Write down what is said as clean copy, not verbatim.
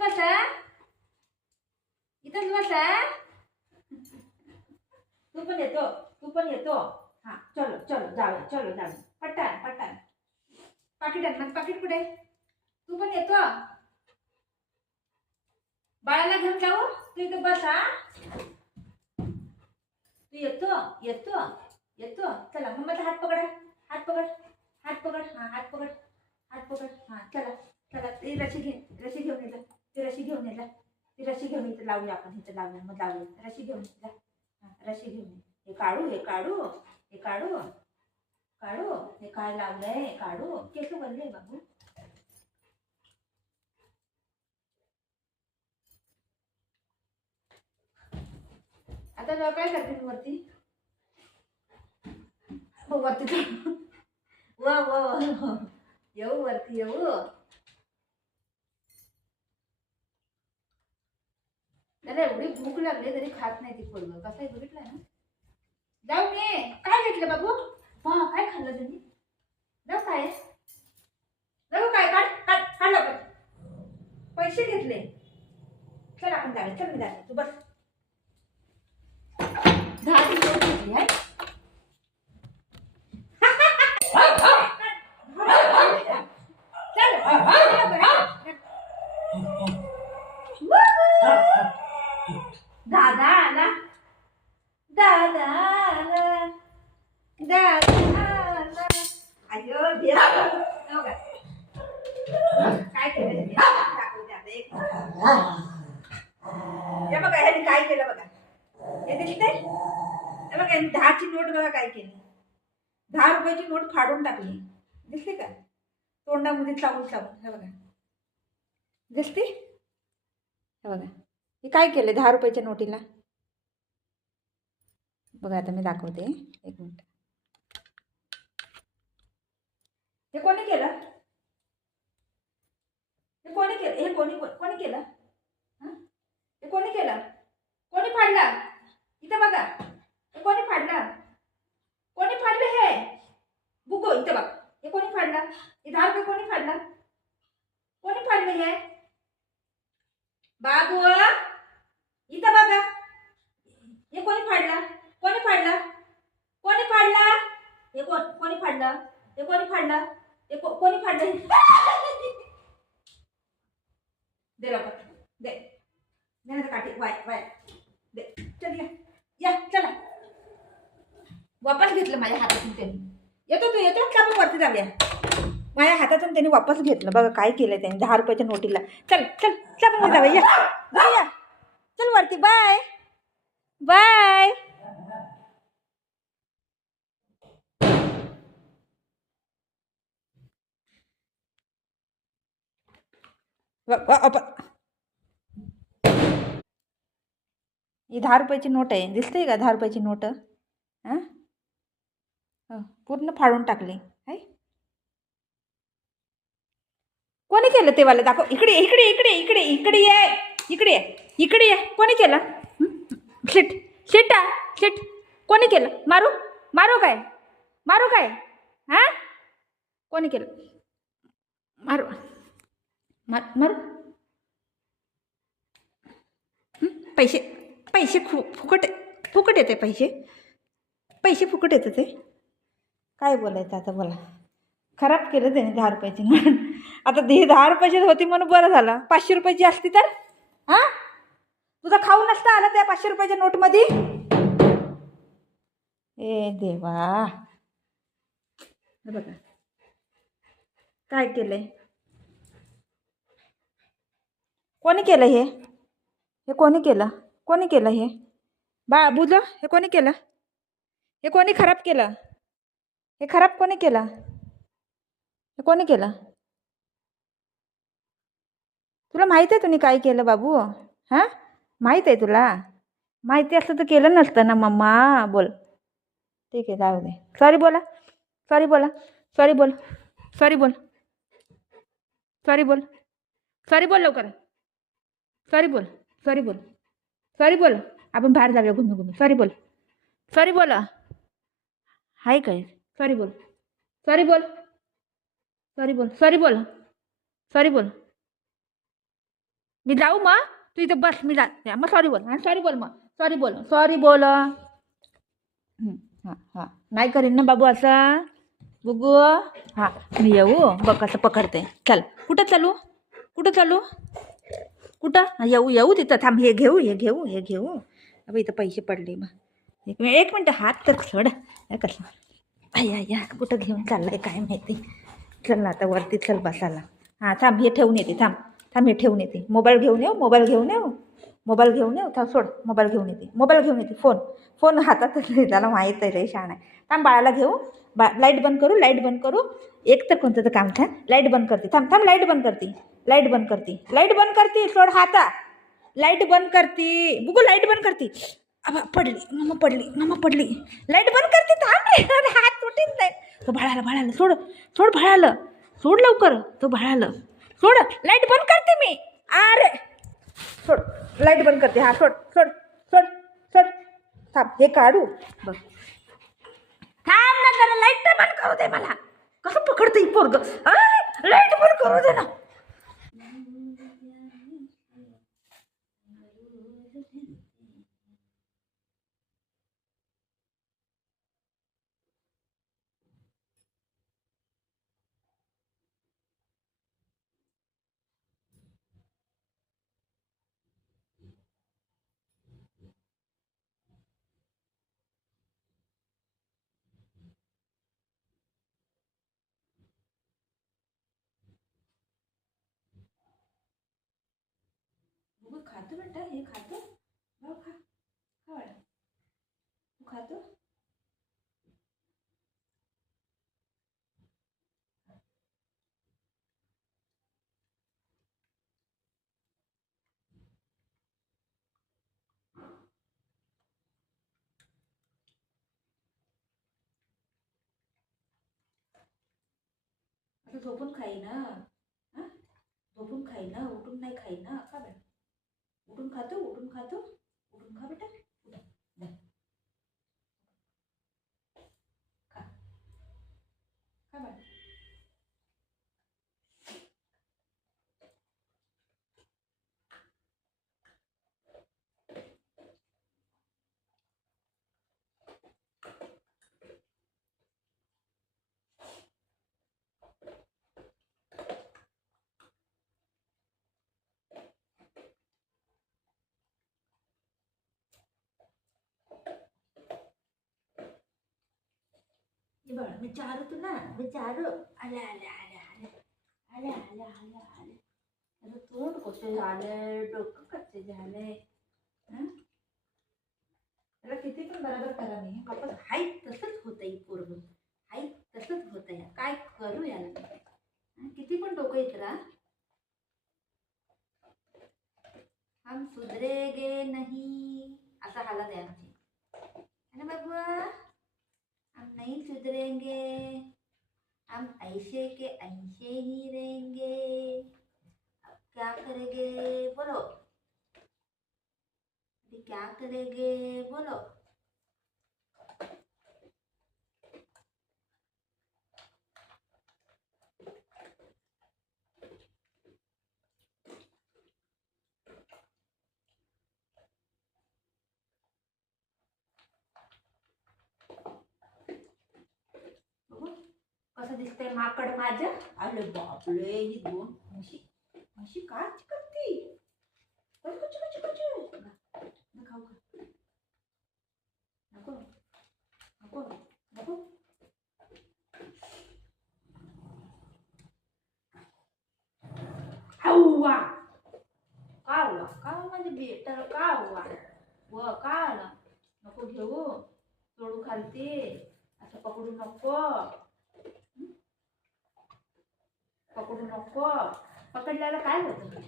बसा, इथंच बसा. तू पण येतो, तू पण येतो. हा चलो चलो जाऊया, चलो जाऊया. पटकन पटकन. पाकिट आण, माझं पाकिट कुठे? तू पण येतो. बाळाला घेऊन जाऊ. तू इथं बस. हा तू येतो येतो येतो. चला मम्माचा हात पकडा, हात पकड, हात पकड. हा हात पकड, हात पकड. हा चला चला. ती रशी घे, रशी घेऊन ये जा. ती रशी घेऊन ये जा. ती रशी घेऊन इथं लावूया आपण, इथं लावूया, मग लावूया. रशी घेऊन ये जा. हा रशी घेऊन ये. हे काढू, हे काढू, हे काढू, काढू. हे काय लावलंय, काढू. केस बनले बाबू. आता जाऊ काय करते वरती? हो वरती जाऊ. वा वा वा. येऊ वरती येऊ. त्याला एवढी भूक लागली तरी खात नाही ती पोरगं. कसं आहे बघितलं ना. जाऊ ने. काय घेतलं बाबू? वा काय खाल्लं तुम्ही? जाऊ काय? जाऊ काय? काढ काढ काढ लवकर. पैसे घेतले. चल आपण जाऊया. चल मी जाते, तू बस. 10 ची नोट घेतली आहे. दादा आला, दादा आला, दादा आला. अयो देवा. काय केलं दाखवते आता एक. हे बघा ह्याने काय केलं बघा. हे दिसते? हे बघा यांनी 10 ची नोट बघा काय केली. 10 रुपयाची नोट फाडून टाकली. दिसते का? तोंडामध्ये चावून चावून. हे बघा दिसते? हे बघा हे काय केलं 10 रुपयाच्या नोटीला. बघा आता मी दाखवते, एक मिनिट. हे कोणी केलं? हे कोणी केलं? हे कोणी कोणी केलं? हे कोणी केलं? कोणी फाडलं? इथं बघा. हे कोणी फाडलं? कोणी फाडलं हे? बुको इथं बघ. हे कोणी फाडलं? हे 10 रुपये कोणी फाडलं? कोणी फाडलं हे? बाबू इथं बघा. हे कोणी फाडलं? कोणी फाडलं? कोणी फाडलं? हे कोणी फाडलं? हे कोणी फाडलं? हे कोणी फाडलं? दे लवकर दे. दे काठी. वाय वाय दे. चल या या चला. वापस घेतलं माझ्या हातातून त्यांनी. येतो तू येतो का आपण वरती जाऊया. माझ्या हातातून त्यांनी वापस घेतलं. बघा काय केलं त्यांनी 10 रुपयाच्या नोटीला. चल चल चल आपण जाऊया. या जाऊया. चल वरती. Bye bye. ही 10 रुपयाची नोट आहे. दिसते का 10 रुपयाची नोट? हां पूर्ण फाडून टाकली. आहे कोणी केलं ते वाला दाखव. इकडे इकडे इकडे इकडे इकडे ये. इकडे इकडे ये. कोणी केलं? Shit shit shit. कोणी केलं? मारू मारू काय? मारू काय? हां कोणी केलं? मारू मारू. पैसे पैसे फुकट फुकट येते. पैसे पैसे फुकट येते. ते काय बोलायचं आता बोला. खराब केलं त्याने 10 रुपयाची नोट. आता 10 रुपयाची होती म्हणून बरं झालं. 500 रुपयाची असती तर हां तुझा खाऊ नसता आला त्या 500 रुपयाच्या नोटमध्ये. ए देवा. बघा काय केलंय. कोणी केलं हे? हे कोणी केलं? कोणी केलं हे? बुझ हे कोणी केलं? हे कोणी खराब केलं? हे खराब कोणी केलं? हे कोणी केलं? तुला माहिती आहे तुम्ही काय केलं बाबू? हां माहीत आहे तुला? माहिती असतं तर केलं नसतं ना मम्मा. बोल. ठीक आहे जाऊ दे. सॉरी बोला. सॉरी बोला. सॉरी बोल. सॉरी बोल. सॉरी बोल. सॉरी बोल लवकर. सॉरी बोल. सॉरी बोल. सॉरी बोल. आपण बाहेर जाऊया घुमी घुमी. सॉरी बोल. सॉरी बोला. हाय काय? सॉरी बोल. सॉरी बोल. सॉरी बोल. सॉरी बोल. सॉरी बोल. मी जाऊ मग, तू इथं बस, मी जाते. मग सॉरी बोल. हां सॉरी बोल, मग सॉरी बोल, सॉरी बोल. हां हां, नाही करीन ना बाबू असं. गुगू, हां मी येऊ बघ कसं पकडते. चल, कुठं चालू, कुठं चालू, कुठं? येऊ येऊ तिथं, थांब, हे घेऊ, हे घेऊ, हे घेऊ. अबे इथं पैसे पडले मग. एक मिनटं, हात तर सोड. कसं या कुठं घेऊन चाललंय काय माहिती. चल ना आता वरती, चल बसायला. हां थांब, हे ठेवून येते, थांब थांब, हे ठेवून येते. मोबाईल घेऊन येऊ, मोबाईल घेऊन येऊ, मोबाईल घेऊन येऊ. थांब सोड, मोबाईल घेऊन येते, मोबाईल घेऊन येते. फोन फोन हातातच नाही, त्याला माहीत आहे रे, शाण आहे. थांब, बाळाला घेऊ. लाईट बंद करू, लाईट बंद करू. एक तर कोणतं तर काम थांब, लाईट बंद करते. थांब थांब, लाईट बंद करते, लाईट बंद करते, लाईट बंद करते. सोड हाता, लाईट बंद करते. बुगू लाईट बंद करते. अबा पडली, मम्मा पडली, मम्मा पडली. लाईट बंद करते, थांब रे, हात तुटेल नाही. तो बाळाला, बाळाला सोड, सोड बाळाला, सोड लवकर. तो बाळाला सोड, लाईट बंद करते मी. अरे सोड, लाईट बंद करते. हा सोड सोड सोड सोड. थांब, हे काढू बघ. थांब ना जरा, लाईट तर बंद करू दे मला. कसं पकडते पोरग. लाईट बंद करू दे ना. खातो बेटा, हे खातो. खा खा बाळा, तू खातो. आता झोपून खाई ना. हा, झोपून खाई ना, उठून नाही खाई ना. खा बेटा, उठून खातो, उठून खातो, उठून खा बेटा. उठून खा, खा बेटा. ये बाळा, मी चारू तुला, मी चारू. आले आले आले आले आले आले आले आले. अरे तोंड कसं झालंय, डोकं कसं झालंय. त्याला किती पण बरोबर करा नाही, आपण हाय तसंच होतंय पोरग. हाय तसंच होतंय, काय करू याला. किती पण डोकं येत राहा. हम सुधरेगे नहीं, असा हालत आहे आमची, है ना बाबू. हम नहीं सुधरेंगे, हम ऐसे के ऐसे ही रहेंगे. अब क्या करेंगे बोलो, अभी क्या करेंगे बोलो. कसं दिसतंय माकड माझं. अरे बापरे, ही दोन म्हशी, म्हशी काय करते. खाऊ का, नको नको नको. हवा का हुआ, का माझे बेटर का हुआ. व का आला. नको घेऊ, सोडू खालती, असं पकडू नको. पकडू नको, पकडल्याला काय होतं.